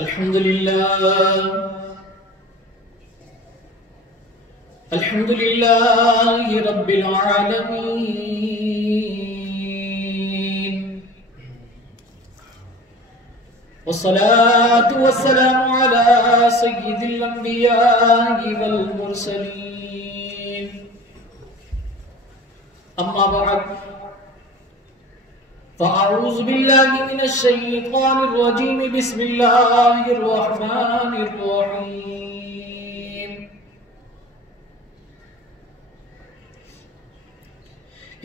الحمد لله رب العالمين، والصلاة والسلام على سيد الأنبياء والمرسلين. أما بعد، فأعوذ بالله من الشيطان الرجيم. بسم الله الرحمن الرحيم.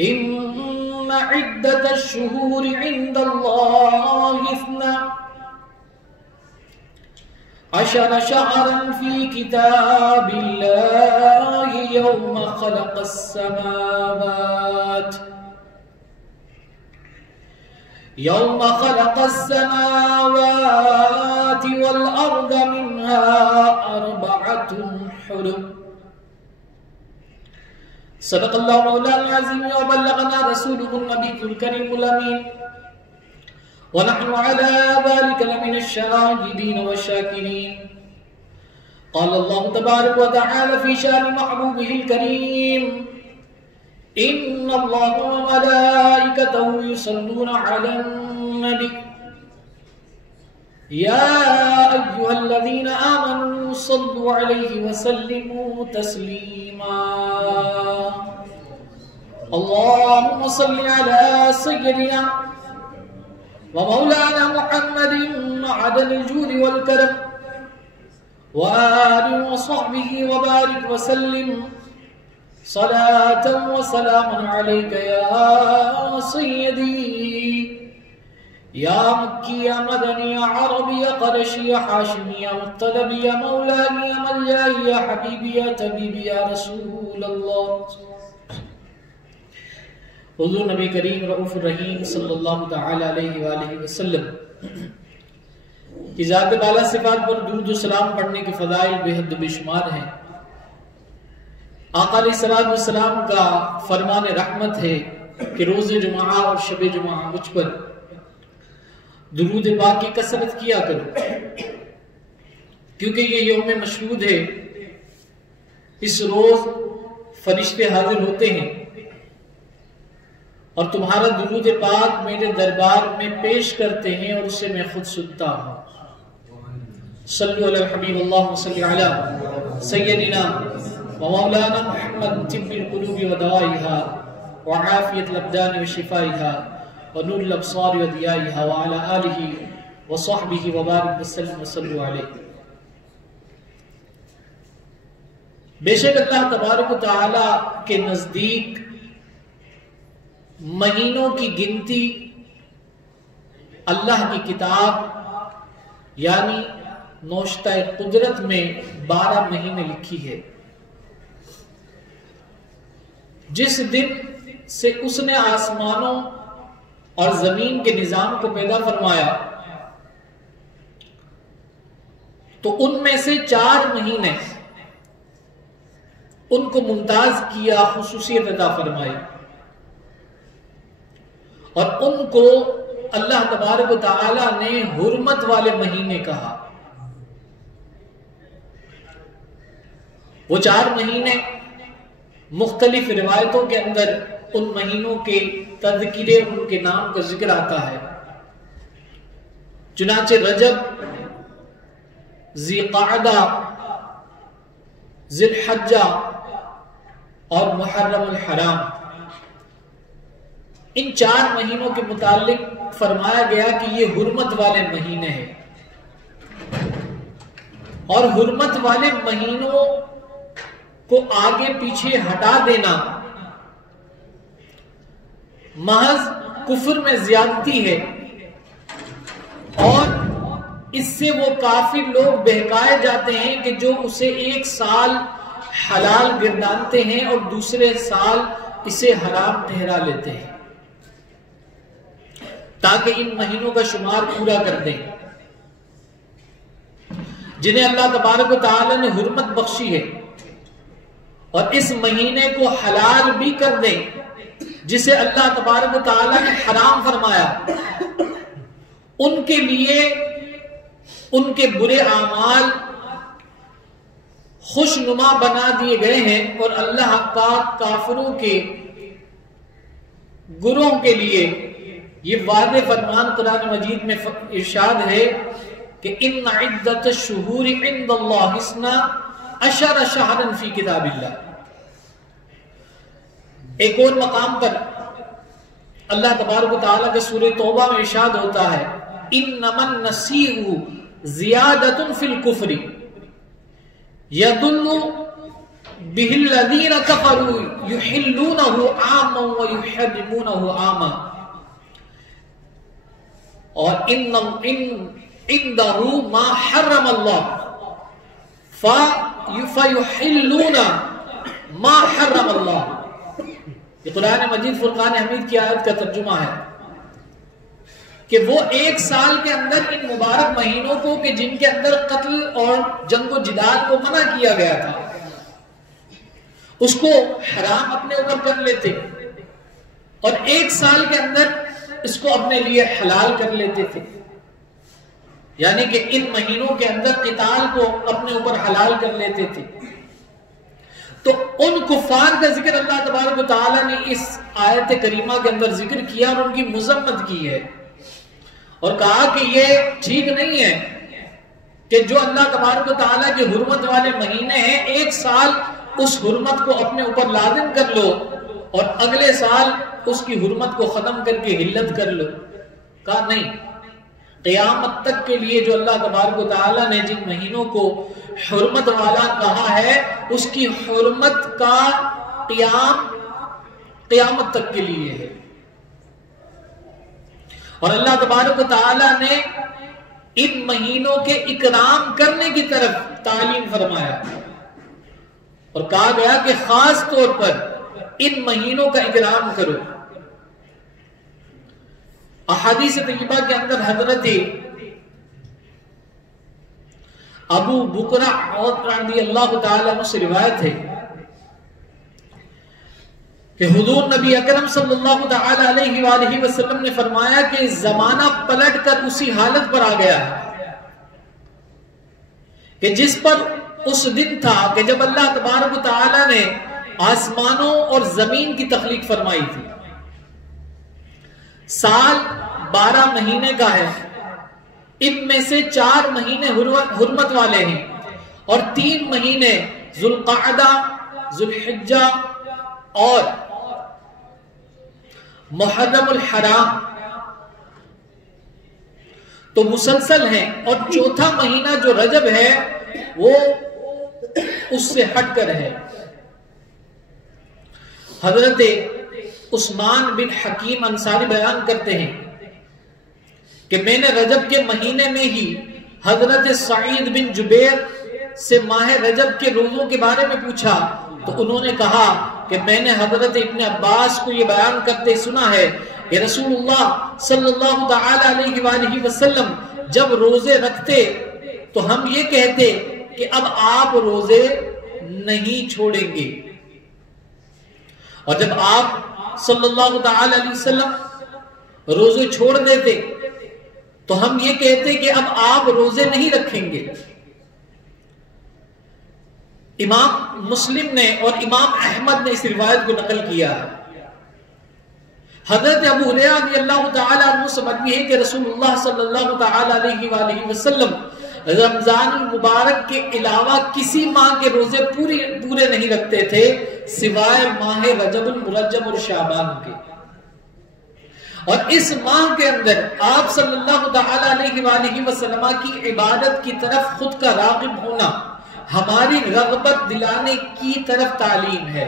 إن عدة الشهور عند الله 12 شهرا في كتاب الله يوم خلق السماوات والأرض منها 4 حرم. صدق الله مولانا العظيم وبلغنا رسوله النبي الكريم الأمين، ونحن على ذلك لمن الشاهدين والشاكرين. قال الله تبارك وتعالى في شأن محبوبه الكريم: إن الله وملائكته يصلون على النبي يا أيها الذين آمنوا صلوا عليه وسلموا تسليما. اللهم صل على سيدنا ومولانا محمد عدد الجود والكرم وآله وصحبه وبارك وسلم صلاة وسلاما عليك يا سيدي يا مكي يا مدني يا عربي يا قرشي يا حاشمي يا مطلبي يا مولاي يا ملجأي يا حبيبي يا طبيبي يا رسول اللہ. حضور نبی کریم رؤوف الرحیم صلی اللہ تعالی علیہ وآلہ وسلم کی ذات بالا صفات پر درود و سلام پڑھنے کے فضائل بے حد و بے شمار ہیں. آقا علیہ السلام کا فرمان رحمت ہے کہ روز جمعہ اور شب جمعہ مجھ پر درود پاک کی کثرت کیا کرو، کیونکہ یہ یوم مشہود ہے. اس روز فرشتے حاضر ہوتے ہیں اور تمہارا درود پاک میرے دربار میں پیش کرتے ہیں اور اسے میں خود سنتا ہوں. صلو علی الحبیب اللہم صلی علی سیدنا ومولانا محمد طب القلوب ودوائها وعافیت الابدان وشفائها ونور الابصار ودیائها وعلى آلہ وصحبہ وبارک وسلم وصلو علیہ. بے شک اللہ تبارک و تعالی کے نزدیک مہینوں کی گنتی اللہ کی کتاب یعنی نوشتہ قدرت میں 12 مہینے لکھی ہے. جس دن سے اس نے آسمانوں اور زمین کے نظام کو پیدا فرمایا تو ان میں سے 4 مہینے ان کو ممتاز کیا، خصوصیت عطا فرمائی، اور ان کو اللہ تبارک و تعالی نے حرمت والے مہینے کہا. وہ 4 مہینے مختلف روایتوں کے اندر ان مہینوں کے تذکرے، ان کے نام کا ذکر آتا ہے. چنانچہ رجب، ذی قعدہ، ذی الحجہ اور محرم الحرام، ان 4 مہینوں کے متعلق فرمایا گیا کہ یہ حرمت والے مہینے ہیں. اور حرمت والے مہینوں کو آگے پیچھے ہٹا دینا محض کفر میں زیادتی ہے، اور اس سے وہ کافر لوگ بہکائے جاتے ہیں کہ جو اسے 1 سال حلال گردانتے ہیں اور دوسرے سال اسے حرام ٹھہرا لیتے ہیں تاکہ ان مہینوں کا شمار پورا کر دیں جنہیں اللہ تبارک و تعالی نے حرمت بخشی ہے، اور اس مہینے کو حلال بھی کر دیں جسے اللہ تبارک و تعالی نے حرام فرمایا. ان کے لیے ان کے برے اعمال خوشنما بنا دیے گئے ہیں، اور اللہ پاک کافروں کے گروہ کے لیے یہ واضح فرمان قرآن مجید میں ارشاد ہے کہ ان عدت الشہور عند اللہ 12 شہرا فی کتاب اللہ۔ ایک اور مقام پر اللہ تبارک و تعالیٰ کے سورہ توبہ میں ارشاد ہوتا ہے انما النسیء زیادۃ فی الکفر یدل به الذین کفروا یحلونہ عاما ویحرمونہ عاما، اور ان عندہ ما حرم اللہ فیحلون ما حرم اللہ۔ یہ قرآن مجید فرقان حمید کی آیت کا ترجمہ ہے کہ وہ ایک سال کے اندر ان مبارک مہینوں کو کہ جن کے اندر قتل اور جنگ و جدال کو منع کیا گیا تھا اس کو حرام اپنے اوپر کر لیتے، اور ایک سال کے اندر اس کو اپنے لیے حلال کر لیتے تھے، یعنی کہ ان مہینوں کے اندر قتال کو اپنے اوپر حلال کر لیتے تھے۔ تو ان کفار کا ذکر اللہ تبارک و تعالیٰ نے اس آیت کریمہ کے اندر ذکر کیا اور ان کی مذمت کی ہے، اور کہا کہ یہ ٹھیک نہیں ہے کہ جو اللہ تبارک و تعالیٰ کے حرمت والے مہینے ہیں ایک سال اس حرمت کو اپنے اوپر لازم کر لو اور اگلے سال اس کی حرمت کو ختم کر کے حلت کر لو۔ کہا نہیں، قیامت تک کے لیے جو اللہ تبارک و تعالیٰ نے جن مہینوں کو حرمت والا کہا ہے اس کی حرمت کا قیام قیامت تک کے لیے ہے، اور اللہ تبارک و تعالیٰ نے ان مہینوں کے اکرام کرنے کی طرف تعلیم فرمایا، اور کہا گیا کہ خاص طور پر ان مہینوں کا اکرام کرو۔ احادیث طیبہ کے اندر حضرت ابو بکرہ رضی اللہ تعالیٰ عنہ سے روایت ہے کہ حضور نبی اکرم صلی اللہ تعالیٰ علیہ وآلہ وسلم نے فرمایا کہ زمانہ پلٹ کر اسی حالت پر آ گیا ہے کہ جس پر اس دن تھا کہ جب اللہ تبارک و تعالیٰ نے آسمانوں اور زمین کی تخلیق فرمائی تھی۔ سال 12 مہینے کا ہے، ان میں سے 4 مہینے حرمت والے ہیں اور 3 مہینے ذوالقعدہ، ذوالحجہ اور محرم الحرام تو مسلسل ہیں، اور چوتھا مہینہ جو رجب ہے وہ اس سے ہٹ کر ہے۔ حضرت عثمان بن حکیم انصاری بیان کرتے ہیں کہ میں نے رجب کے مہینے میں ہی حضرت سعید بن جبیر سے ماہ رجب کے روزوں کے بارے میں پوچھا، تو انہوں نے کہا کہ میں نے حضرت ابن عباس کو یہ بیان کرتے سنا ہے کہ رسول اللہ صلی اللہ تعالی علیہ وآلہ وسلم جب روزے رکھتے تو ہم یہ کہتے کہ اب آپ روزے نہیں چھوڑیں گے، اور جب آپ صلی اللہ تعالی علیہ وسلم روزے چھوڑ دیتے تو ہم یہ کہتے کہ اب آپ روزے نہیں رکھیں گے۔ امام مسلم نے اور امام احمد نے اس روایت کو نقل کیا۔ حضرت ابو ہریرہ رضی اللہ تعالی عنہ سے مروی ہے کہ رسول اللہ صلی اللہ تعالی علیہ وآلہ وسلم رمضان المبارک کے علاوہ کسی ماہ کے روزے پورے نہیں رکھتے تھے سوائے ماہ رجب المرجب اور شعبان کے، اور اس ماہ کے اندر آپ صلی اللہ تعالی علیہ وآلہ وسلم کی عبادت کی طرف خود کا راغب ہونا ہماری رغبت دلانے کی طرف تعلیم ہے،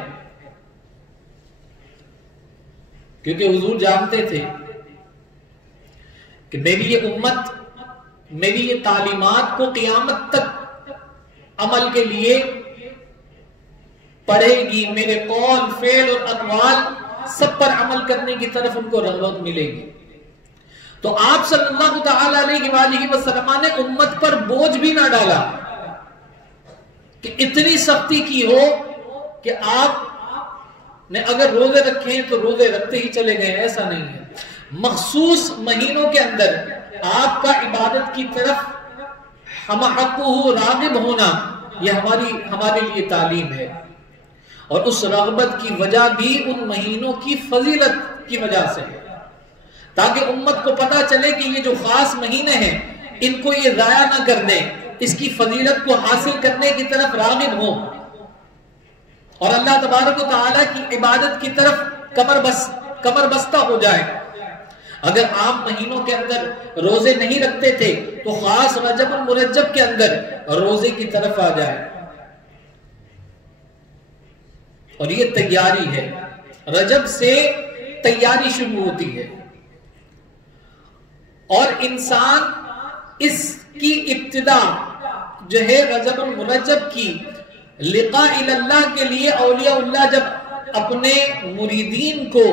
کیونکہ حضور جانتے تھے کہ میری یہ امت میری یہ تعلیمات کو قیامت تک عمل کے لیے پڑھے گی، میرے قول فعل اور اقوال سب پر عمل کرنے کی طرف ان کو رغبت ملے گی۔ تو آپ صلی اللہ تعالی علیہ وآلہ وسلم نے امت پر بوجھ بھی نہ ڈالا کہ اتنی سختی کی ہو کہ آپ نے اگر روزے رکھے ہیں تو روزے رکھتے ہی چلے گئے، ایسا نہیں ہے۔ مخصوص مہینوں کے اندر آپ کا عبادت کی طرف ہم حقہ راغب ہونا یہ ہمارے لیے تعلیم ہے، اور اس رغبت کی وجہ بھی ان مہینوں کی فضیلت کی وجہ سے ہے، تاکہ امت کو پتہ چلے کہ یہ جو خاص مہینے ہیں ان کو یہ ضائع نہ کر دیں، اس کی فضیلت کو حاصل کرنے کی طرف راغب ہوں اور اللہ تبارک و تعالیٰ کی عبادت کی طرف کمر بستہ ہو جائے۔ اگر عام مہینوں کے اندر روزے نہیں رکھتے تھے تو خاص رجب المرجب کے اندر روزے کی طرف آ جائے، اور یہ تیاری ہے، رجب سے تیاری شروع ہوتی ہے، اور انسان اس کی ابتدا جو ہے رجب المرجب کی لقاء اللہ کے لیے اولیاء اللہ جب اپنے مریدین کو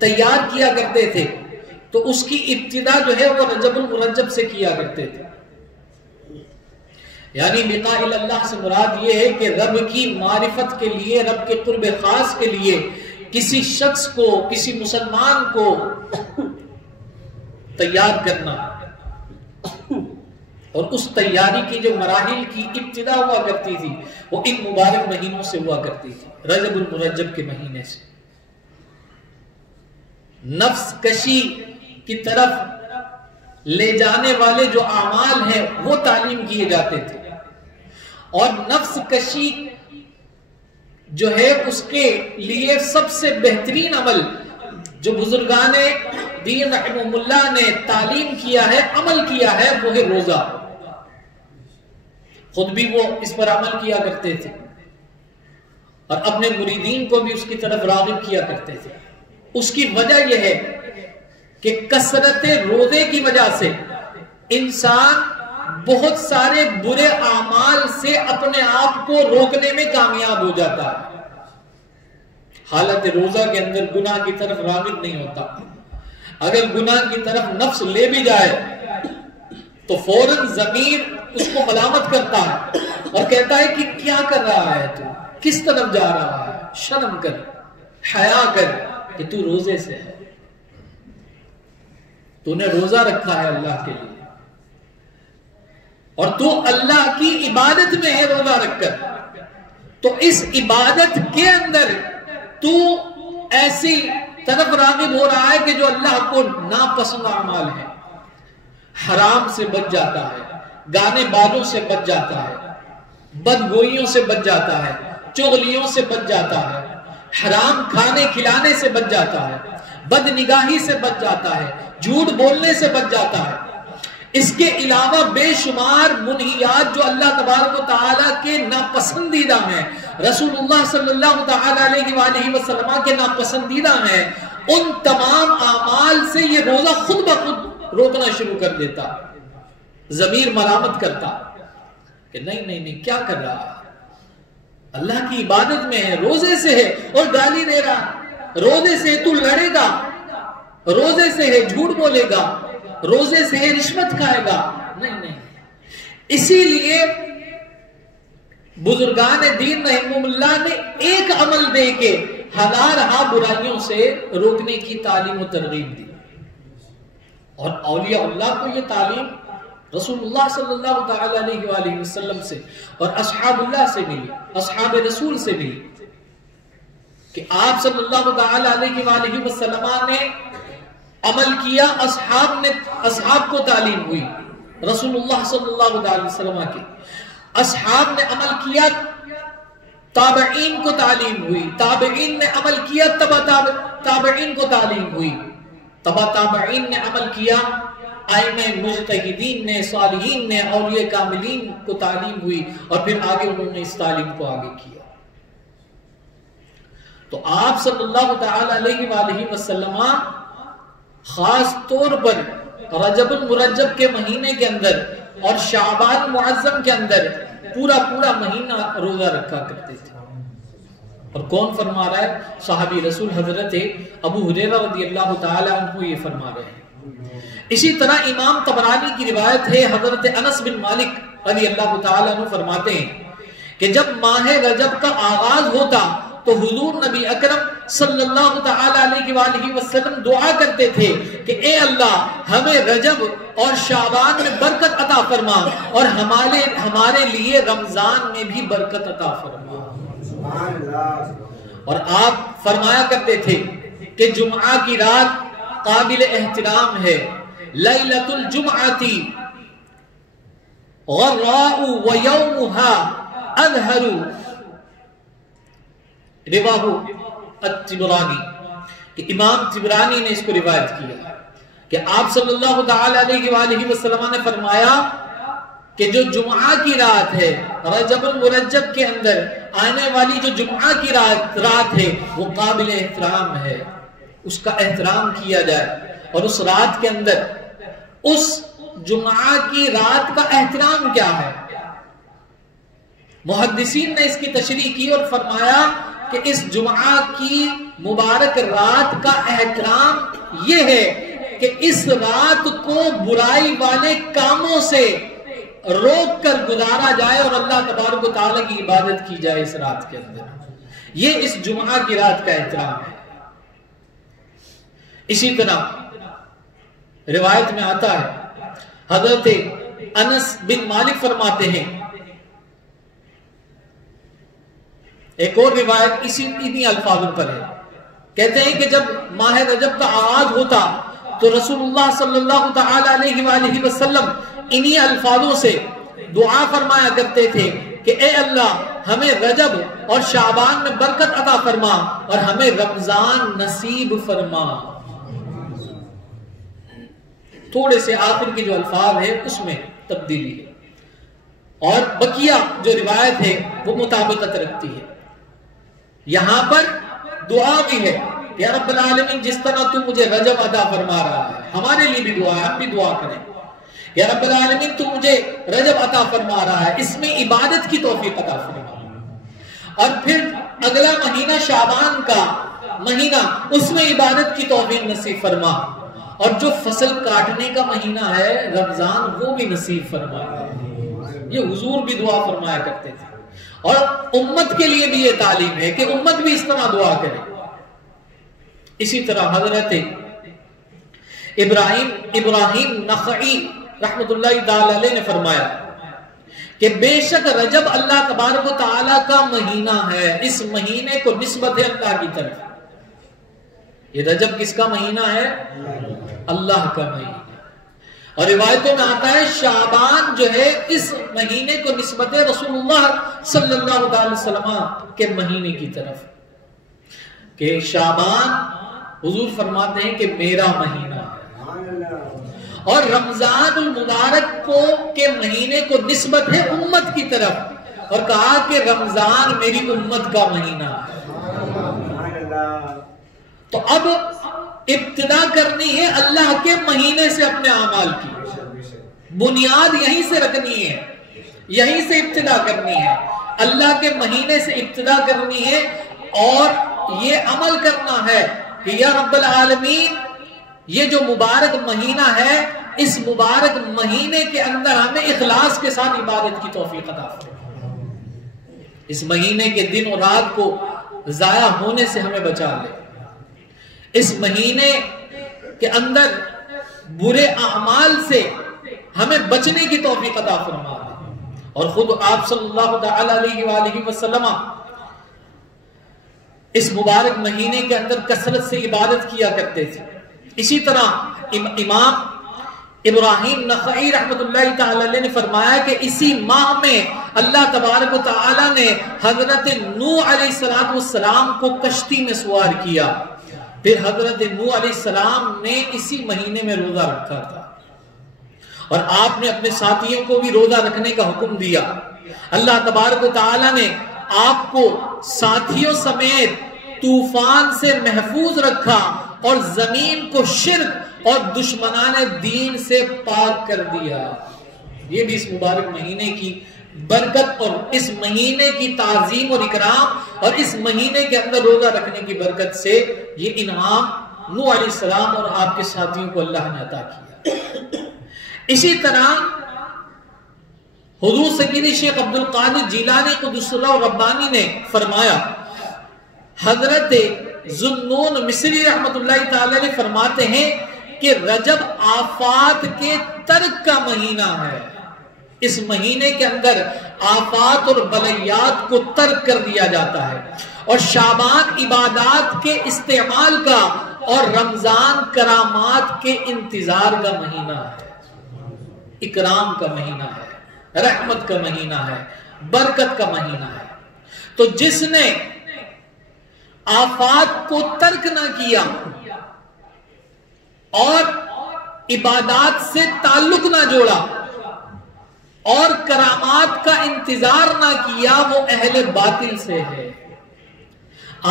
تیار کیا کرتے تھے تو اس کی ابتدا جو ہے وہ رجب المرجب سے کیا کرتے تھے۔ یعنی لقاء اللہ سے مراد یہ ہے کہ رب کی معرفت کے لیے، رب کے قرب خاص کے لیے کسی شخص کو، کسی مسلمان کو تیار کرنا، اور اس تیاری کی جو مراحل کی ابتدا ہوا کرتی تھی وہ ان مبارک مہینوں سے ہوا کرتی تھی، رجب المرجب کے مہینے سے۔ نفس کشی کی طرف لے جانے والے جو اعمال ہیں وہ تعلیم کیے جاتے تھے، اور نفس کشی جو ہے اس کے لیے سب سے بہترین عمل جو بزرگان دین رحمہم اللہ نے تعلیم کیا ہے، عمل کیا ہے، وہ ہے روزہ۔ خود بھی وہ اس پر عمل کیا کرتے تھے اور اپنے مریدین کو بھی اس کی طرف راغب کیا کرتے تھے۔ اس کی وجہ یہ ہے کہ کثرت روزے کی وجہ سے انسان بہت سارے برے اعمال سے اپنے آپ کو روکنے میں کامیاب ہو جاتا ہے۔ حالت روزہ کے اندر گناہ کی طرف راغب نہیں ہوتا۔ اگر گناہ کی طرف نفس لے بھی جائے تو فوراً ضمیر اس کو ملامت کرتا ہے اور کہتا ہے کہ کیا کر رہا ہے تو، کس طرف جا رہا ہے، شرم کر، حیا کر کہ تو روزے سے ہے، تو نے روزہ رکھا ہے اللہ کے لیے، اور تو اللہ کی عبادت میں ہے روزہ رکھ کر، تو اس عبادت کے اندر تو ایسی طرف راغب ہو رہا ہے کہ جو اللہ کو ناپسند اعمال ہے، حرام سے بچ جاتا ہے، گانے بازوں سے بچ جاتا ہے، بدگوئیوں سے بچ جاتا ہے، چغلیوں سے بچ جاتا ہے، حرام کھانے کھلانے سے بچ جاتا ہے، بد نگاہی سے بچ جاتا ہے، جھوٹ بولنے سے بچ جاتا ہے۔ اس کے علاوہ بے شمار منہیات جو اللہ تبارک و تعالیٰ کے ناپسندیدہ ہیں، رسول اللہ صلی اللہ تعالیٰ علیہ وآلہ وسلم کے ناپسندیدہ ہیں، ان تمام اعمال سے یہ روزہ خود بخود روکنا شروع کر دیتا، ضمیر ملامت کرتا کہ نہیں کیا کر رہا ہے، اللہ کی عبادت میں ہے، روزے سے ہے، اور گالی دے رہا، روزے سے تو لڑے گا، روزے سے ہے جھوٹ بولے گا، روزے سے ہے رشوت کھائے گا، نہیں۔ اسی لیے بزرگان دین رحمہم اللہ نے ایک عمل دے کے ہزارہا برائیوں سے روکنے کی تعلیم و ترغیب دی، اور اولیاء اللہ کو یہ تعلیم رسول اللہ صلی اللہ تعالی علیہ وآلہ وسلم سے اور اصحاب اللہ سے ملی، اصحاب رسول سے ملی، کہ آپ صلی اللہ تعالی علیہ وآلہ وسلم نے عمل کیا، اصحاب کو تعلیم ہوئی، رسول اللہ صلی اللہ علیہ وسلم کے اصحاب نے عمل کیا، تابعین کو تعلیم ہوئی، تابعین نے عمل کیا، تابعین کو تعلیم ہوئی، تابعین نے عمل کیا، ائمہ مجتہدین نے، صالحین نے، اولیاء کاملین کو تعلیم ہوئی، اور پھر آگے انہوں نے اس تعلیم کو آگے کیا۔ تو آپ صلی اللہ تعالی علیہ وآلہ وسلم خاص طور پر رجب المرجب کے مہینے کے اندر اور شعبان معظم کے اندر پورا مہینہ روزہ رکھا کرتے تھے۔ اور کون فرما رہا ہے؟ صحابی رسول حضرت ابو ہریرہ رضی اللہ تعالی عنہ یہ فرما رہے ہیں۔ اسی طرح امام طبرانی کی روایت ہے، حضرت انس بن مالک رضی اللہ تعالی عنہ فرماتے ہیں کہ جب ماہ رجب کا آغاز ہوتا تو حضور نبی اکرم صلی اللہ تعالی علیہ وآلہ وسلم دعا کرتے تھے کہ اے اللہ ہمیں رجب اور شعبان میں برکت عطا فرما اور ہمارے لیے رمضان میں بھی برکت عطا فرما۔ اور آپ فرمایا کرتے تھے کہ جمعہ کی رات قابل احترام ہے، لیلۃ الجمعۃ غراء ویومها اظہر، رواہ الطبرانی، کہ امام طبرانی نے اس کو روایت کیا کہ آپ صلی اللہ تعالی علیہ وآلہ وسلم نے فرمایا کہ جو جمعہ کی رات ہے، رجب المرجب کے اندر آنے والی جو جمعہ کی رات ہے وہ قابل احترام ہے، اس کا احترام کیا جائے۔ اور اس رات کے اندر اس جمعہ کی رات کا احترام کیا ہے؟ محدثین نے اس کی تشریح کی اور فرمایا کہ اس جمعہ کی مبارک رات کا احترام یہ ہے کہ اس رات کو برائی والے کاموں سے روک کر گزارا جائے اور اللہ تبارک و تعالیٰ کی عبادت کی جائے اس رات کے اندر۔ یہ اس جمعہ کی رات کا احترام ہے۔ اسی طرح روایت میں آتا ہے، حضرت انس بن مالک فرماتے ہیں، ایک اور روایت انہی الفاظوں پر ہے، کہتے ہیں کہ جب ماہ رجب کا آغاز ہوتا تو رسول اللہ صلی اللہ تعالی علیہ وآلہ وسلم انہی الفاظوں سے دعا فرمایا کرتے تھے کہ اے اللہ ہمیں رجب اور شعبان میں برکت عطا فرما اور ہمیں رمضان نصیب فرما۔ تھوڑے سے آخر کی جو الفاظ ہے اس میں تبدیلی ہے اور بقیہ جو روایت ہے وہ مطابقت رکھتی ہے۔ یہاں پر دعا بھی ہے، یا رب العالمین جس طرح تو مجھے رجب عطا فرما رہا ہے، ہمارے لیے بھی دعا ہے، ہم بھی دعا کریں، یا رب العالمین تو مجھے رجب عطا فرما رہا ہے، اس میں عبادت کی توفیق عطا فرما، اور پھر اگلا مہینہ شعبان کا مہینہ، اس میں عبادت کی توفیق نصیب فرما، اور جو فصل کاٹنے کا مہینہ ہے رمضان وہ بھی نصیب فرما۔ یہ حضور بھی دعا فرمایا کرتے تھے اور امت کے لیے بھی یہ تعلیم ہے کہ امت بھی اس طرح دعا کرے۔ اسی طرح حضرت ابراہیم نخعی رحمت اللہ تعالی علیہ نے فرمایا کہ بے شک رجب اللہ تبارک و تعالی کا مہینہ ہے، اس مہینے کو نسبت ہے اللہ کی طرف۔ یہ رجب کس کا مہینہ ہے؟ اللہ کا مہینہ۔ اور روایتوں میں آتا ہے شعبان جو ہے اس مہینے کو نسبت ہے رسول اللہ صلی اللہ علیہ وسلم کے مہینے کی طرف، کہ شعبان حضور فرماتے ہیں کہ میرا مہینہ ہے، اور رمضان المبارک کے مہینے کو نسبت ہے امت کی طرف، اور کہا کہ رمضان میری امت کا مہینہ ہے۔ تو اب ابتدا کرنی ہے اللہ کے مہینے سے اپنے اعمال کی، بنیاد یہیں سے رکھنی ہے، یہیں سے ابتدا کرنی ہے، اللہ کے مہینے سے ابتدا کرنی ہے، اور یہ عمل کرنا ہے کہ یا رب العالمین یہ جو مبارک مہینہ ہے اس مبارک مہینے کے اندر ہمیں اخلاص کے ساتھ عبادت کی توفیق عطا فرما، اس مہینے کے دن اور رات کو ضائع ہونے سے ہمیں بچا لے، اس مہینے کے اندر برے اعمال سے ہمیں بچنے کی توفیق عطا فرما۔ اور خود آپ صلی اللہ تعالی علیہ وآلہ وسلم اس مبارک مہینے کے اندر کثرت سے عبادت کیا کرتے تھے۔ اسی طرح امام ابراہیم نخعی رحمت اللہ تعالی علیہ نے فرمایا کہ اسی ماہ میں اللہ تبارک و تعالی نے حضرت نوح علیہ السلام کو کشتی میں سوار کیا، پھر حضرت نوح علیہ السلام نے اسی مہینے میں روزہ رکھا تھا، اور آپ نے اپنے ساتھیوں کو بھی روزہ رکھنے کا حکم دیا۔ اللہ تبارک و تعالی نے آپ کو ساتھیوں سمیت طوفان سے محفوظ رکھا اور زمین کو شرک اور دشمنان دین سے پاک کر دیا۔ یہ بھی اس مبارک مہینے کی برکت اور اس مہینے کی تعظیم اور اکرام اور اس مہینے کے اندر روزہ رکھنے کی برکت سے یہ انعام نوح علیہ السلام اور آپ کے ساتھیوں کو اللہ نے عطا کیا۔ اسی طرح حضور سیدی شیخ عبد القادر جیلانی قدس اللہ ربانی نے فرمایا حضرت ذوالنون مصری رحمت اللہ تعالی نے فرماتے ہیں کہ رجب آفات کے ترک کا مہینہ ہے. اس مہینے کے اندر آفات اور بلیات کو ترک کر دیا جاتا ہے، اور شعبان عبادات کے استعمال کا اور رمضان کرامات کے انتظار کا مہینہ ہے، اکرام کا مہینہ ہے، رحمت کا مہینہ ہے، برکت کا مہینہ ہے. تو جس نے آفات کو ترک نہ کیا اور عبادات سے تعلق نہ جوڑا اور کرامات کا انتظار نہ کیا، وہ اہل باطل سے ہے.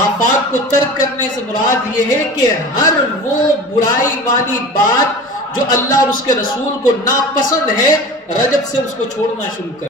آفات کو ترک کرنے سے مراد یہ ہے کہ ہر وہ برائی والی بات جو اللہ اور اس کے رسول کو ناپسند ہے، رجب سے اس کو چھوڑنا شروع کر